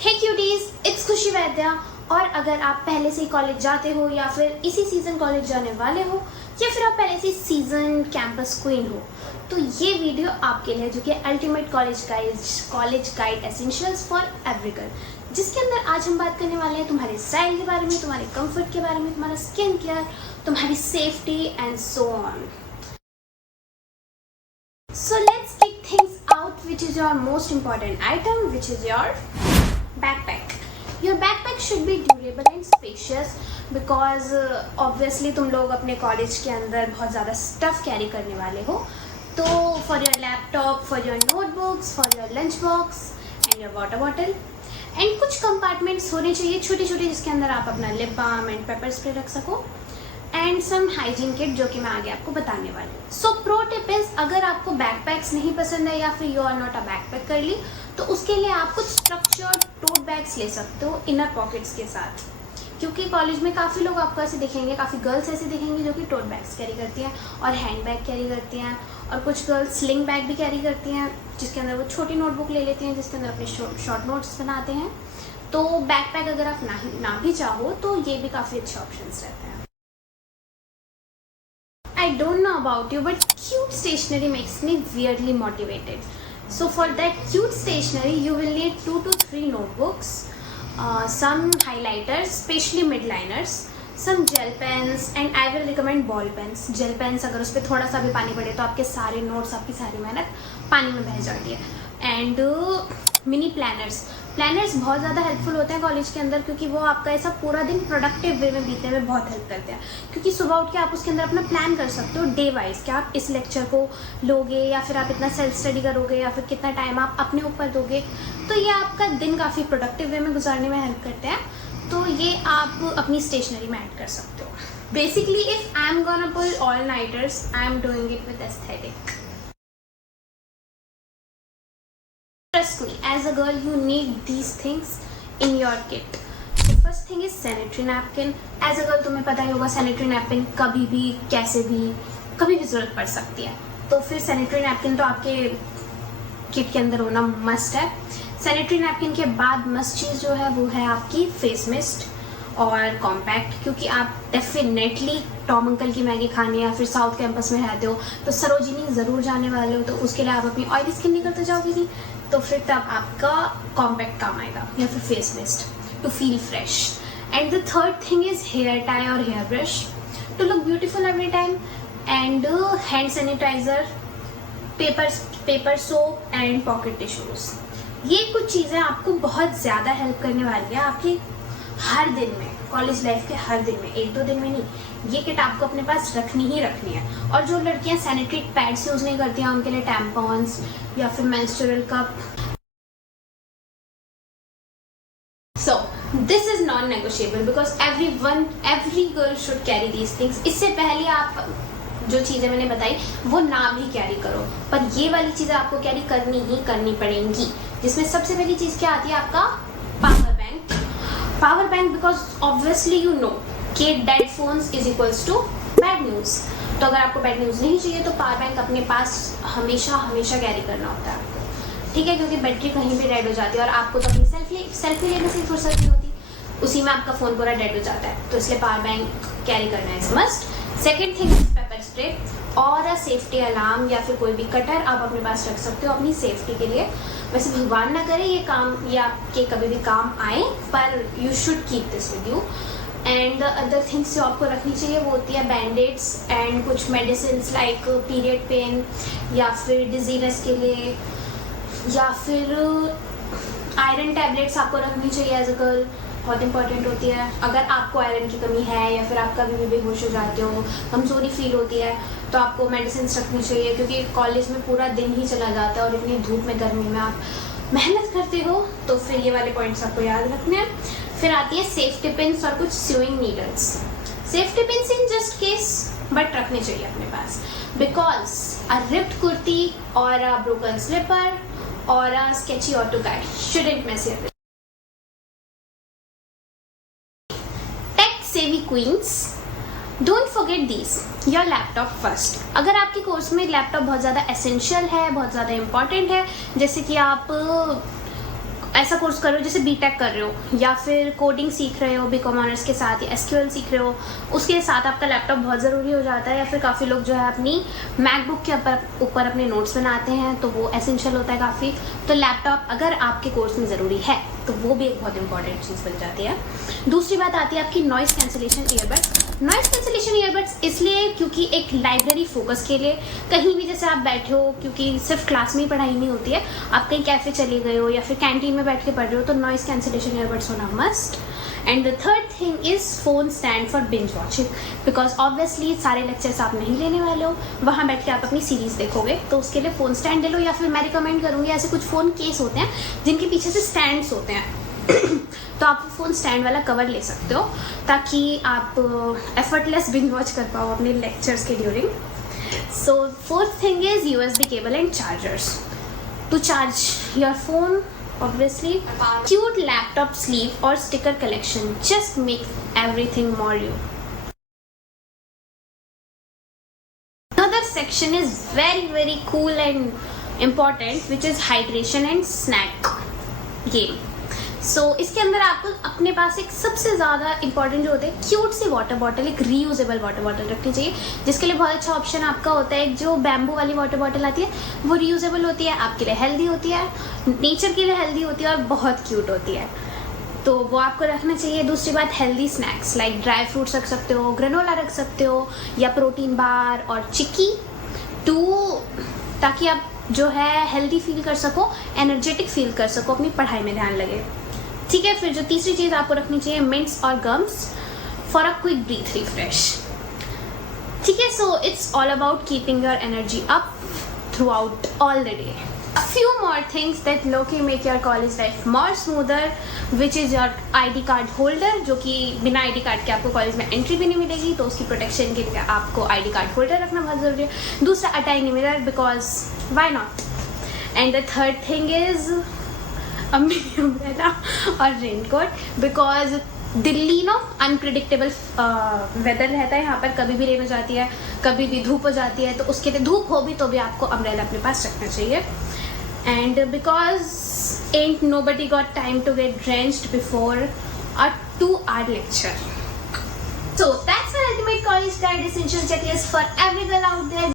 Hey cuties, it's खुशी वैद्या। और अगर आप पहले से ही कॉलेज जाते हो या फिर इसी सीज़न कॉलेज जाने वाले हो या फिर आप पहले से सीज़न कैंपस क्वीन हो तो ये वीडियो आपके लिए, जो कि ultimate college guide essentials for every girl, जिसके अंदर आज हम बात करने वाले हैं तुम्हारे स्टाइल के बारे में, तुम्हारे कंफर्ट के बारे में, तुम्हारा स्किन केयर, तुम्हारी safety and so on. So let's kick things out, which is your most important item, which is your backpack. Your backpack should be durable and spacious because obviously तुम लोग अपने college के अंदर बहुत ज़्यादा stuff carry करने वाले हो। तो for your laptop, for your notebooks, for your lunch box and your water bottle and कुछ कंपार्टमेंट्स होने चाहिए छोटे छोटे, जिसके अंदर आप अपना lip balm and pepper spray रख सको एंड सम हाइजीन किट, जो कि मैं आगे आपको बताने वाली हूँ। सो प्रो टिप इज, अगर आपको बैकपैक्स नहीं पसंद है या फिर you are not a backpack कर ली, तो उसके लिए आप कुछ स्ट्रक्चर्ड टोट बैग्स ले सकते हो इनर पॉकेट्स के साथ, क्योंकि कॉलेज में काफ़ी लोग आपको ऐसे दिखेंगे, काफ़ी गर्ल्स ऐसे दिखेंगी जो कि टोट बैग्स कैरी करती हैं और हैंड बैग कैरी करती हैं, और कुछ गर्ल्स स्लिंग बैग भी कैरी करती हैं जिसके अंदर वो छोटी नोटबुक ले लेती हैं जिसके अंदर अपने शॉर्ट नोट्स बनाते हैं। तो बैकपैक अगर आप ना भी चाहो तो ये भी काफ़ी अच्छे ऑप्शंस रहते हैं। I don't know about you, but cute stationery makes me weirdly motivated. So for that cute stationery, you will need 2 to 3 notebooks, some highlighters, especially midliners, some gel pens, and I will recommend ball pens. Gel pens अगर उस पर थोड़ा सा भी पानी पड़े तो आपके सारे नोट्स, आपकी सारी मेहनत पानी में बह जाती है। एंड मिनी प्लानर्स बहुत ज़्यादा हेल्पफुल होते हैं कॉलेज के अंदर, क्योंकि वो आपका ऐसा पूरा दिन प्रोडक्टिव वे में बीतने में बहुत हेल्प करते हैं, क्योंकि सुबह उठ के आप उसके अंदर अपना प्लान कर सकते हो डे वाइज कि आप इस लेक्चर को लोगे या फिर आप इतना सेल्फ स्टडी करोगे या फिर कितना टाइम आप अपने ऊपर दोगे। तो ये आपका दिन काफ़ी प्रोडक्टिव वे में गुजारने में हेल्प करते हैं, तो ये आप अपनी स्टेशनरी में ऐड कर सकते हो। Basically if I am gonna pull all nighters, I am doing it with aesthetic. Trust me, as a girl, you need these things in your kit. The first thing is sanitary napkin. As a girl, तुम्हें पता ही होगा sanitary napkin कभी भी, कैसे भी, कभी भी ज़रूरत पड़ सकती है, तो फिर sanitary napkin तो आपके किट के अंदर होना मस्ट है। sanitary napkin के बाद मस्ट चीज़ जो है वो है आपकी फेस मिस्ट और कॉम्पैक्ट, क्योंकि आप डेफिनेटली टॉम अंकल की मैगी खाने या फिर साउथ कैंपस में रहते हो तो सरोजिनी ज़रूर जाने वाले हो, तो उसके लिए आप अपनी ऑयली स्किन नहीं करते जाओगे नहीं, तो फिर तब आपका कॉम्पैक्ट काम आएगा या फिर face mist to feel fresh. And the third thing is hair tie और hair brush to look beautiful every time, and hand sanitiser, paper soap and pocket tissues. ये कुछ चीज़ें आपको बहुत ज़्यादा हेल्प करने वाली है आपकी हर दिन में, कॉलेज लाइफ के हर दिन में, 1-2 दिन में नहीं। ये किट आपको अपने पास रखनी ही रखनी है। और जो लड़कियां सैनिटरी पैड्स यूज़ नहीं करती हैं उनके लिए टैम्पॉन्स या फिर menstrual cup. So this is non negotiable because every girl should carry these things. इससे पहले आप जो चीज़ें मैंने बताई वो ना भी कैरी करो, पर ये वाली चीज़ें आपको कैरी करनी पड़ेंगी, जिसमें सबसे पहली चीज़ क्या आती है, आपका power bank, because obviously you know कि dead phones is equals to bad news. तो अगर आपको बैड न्यूज़ नहीं चाहिए तो पावर बैंक अपने पास हमेशा कैरी करना होता है आपको, ठीक है, क्योंकि बैटरी कहीं भी डेड हो जाती है और आपको तो अपनी सेल्फी लेने से फुर्सत नहीं होती, उसी में आपका फ़ोन पूरा डेड हो जाता है, तो इसलिए पावर बैंक कैरी करना है must. Second thing is paper spray और सेफ्टी अलार्म या फिर कोई भी कटर आप अपने पास रख सकते हो अपनी सेफ्टी के लिए। वैसे भगवान ना करे ये आपके कभी भी काम आए, पर you should keep this with you. And the other things जो आपको रखनी चाहिए वो होती है बैंडेड्स एंड कुछ मेडिसिन लाइक पीरियड पेन या फिर डिजीनेस के लिए, या फिर आयरन टैबलेट्स आपको रखनी चाहिए एज अ गर्ल, बहुत इंपॉर्टेंट होती है। अगर आपको आयरन की कमी है या फिर आप कभी भी बेहोश हो जाते हो, कमज़ोरी फील होती है, तो आपको मेडिसिन रखनी चाहिए, क्योंकि कॉलेज में पूरा दिन ही चला जाता है और इतनी धूप में गर्मी में आप मेहनत करते हो, तो फिर ये वाले पॉइंट्स आपको याद रखने हैं। फिर आती है सेफ्टी पिन्स और कुछ sewing needles. Safety pins in just case but रखने चाहिए अपने पास, बिकॉज अ रिप्ड कुर्ती और अ ब्रोकन स्लीपर और a sketchy auto guide shouldn't miss your savvy queens. Don't forget this, your laptop first. अगर आपके कोर्स में लैपटॉप बहुत ज़्यादा एसेंशियल है, बहुत ज़्यादा इंपॉर्टेंट है, जैसे कि आप ऐसा कोर्स कर रहे हो जैसे बीटेक कर रहे हो या फिर कोडिंग सीख रहे हो बीकॉम ऑनर्स के साथ, या एसक्यूएल सीख रहे हो, उसके साथ आपका लैपटॉप बहुत ज़रूरी हो जाता है। या फिर काफ़ी लोग जो है अपनी मैकबुक के ऊपर अपने नोट्स बनाते हैं, तो वो एसेंशियल होता है काफ़ी। तो लैपटॉप अगर आपके कोर्स में ज़रूरी है तो वो भी एक बहुत इंपॉर्टेंट चीज़ बन जाती है। दूसरी बात आती है आपकी noise cancellation earbuds. Noise cancellation earbuds इसलिए क्योंकि एक लाइब्रेरी फोकस के लिए, कहीं भी जैसे आप बैठे हो, क्योंकि सिर्फ क्लास में ही पढ़ाई नहीं होती है, आप कहीं कैफे चले गए हो या फिर कैंटीन में बैठ के पढ़ रहे हो, तो नॉइस कैंसिलेशन ईयरबड्स होना must. And the third thing is phone stand for binge watching, because obviously सारे लेक्चर्स आप नहीं लेने वाले हो, वहाँ बैठ के आप अपनी सीरीज देखोगे, तो उसके लिए फ़ोन स्टैंड ले लो। या फिर मैं रिकमेंड करूँगी, ऐसे कुछ फ़ोन केस होते हैं जिनके पीछे से स्टैंड्स होते हैं तो आप फ़ोन स्टैंड वाला कवर ले सकते हो, ताकि आप एफर्टलेस बिंज वॉच कर पाओ अपने लेक्चर्स के during. So fourth thing is USB cable and chargers to charge your phone. Obviously, cute laptop sleeve or sticker collection just makes everything more you. Another section is very cool and important, which is hydration and snack game. So इसके अंदर आपको अपने पास एक सबसे ज़्यादा important जो होता है क्यूट सी वाटर बॉटल, एक रीयूजेबल वाटर बॉटल रखनी चाहिए, जिसके लिए बहुत अच्छा ऑप्शन आपका होता है। एक जो बैम्बू वाली वाटर बॉटल आती है वो रीयूजेबल होती है, आपके लिए हेल्दी होती है, नेचर के लिए हेल्दी होती है और बहुत क्यूट होती है, तो वो आपको रखना चाहिए। दूसरी बात, healthy snacks like dry fruits रख सकते हो, ग्रेनोला रख सकते हो, या प्रोटीन बार और चिक्की ताकि आप जो है हेल्दी फील कर सको, एनर्जेटिक फील कर सको, अपनी पढ़ाई में ध्यान लगे। ठीक है, फिर जो तीसरी चीज़ आपको रखनी चाहिए, मिंट्स और gums for a quick breath refresh. ठीक है, so it's all about keeping your energy up throughout all the day. A few more things that Loki make your college life more smoother, which is your ID card holder, जो कि बिना ID card के आपको college में entry भी नहीं मिलेगी, तो उसकी प्रोटेक्शन के लिए आपको ID card holder रखना बहुत ज़रूरी है. दूसरा, a tiny mirror, because why not? And the third thing is a mini umbrella और raincoat, because दिल्ली ना अनप्रिडिक्टेबल वेदर रहता है यहाँ पर, कभी भी रेन हो जाती है, कभी भी धूप हो जाती है, तो उसके लिए धूप हो भी तो भी आपको अम्ब्रेला अपने पास रखना चाहिए. And because ain't nobody got time to get drenched before a 2-hour lecture. So that's our ultimate college guide essentials checklist for every girl out there.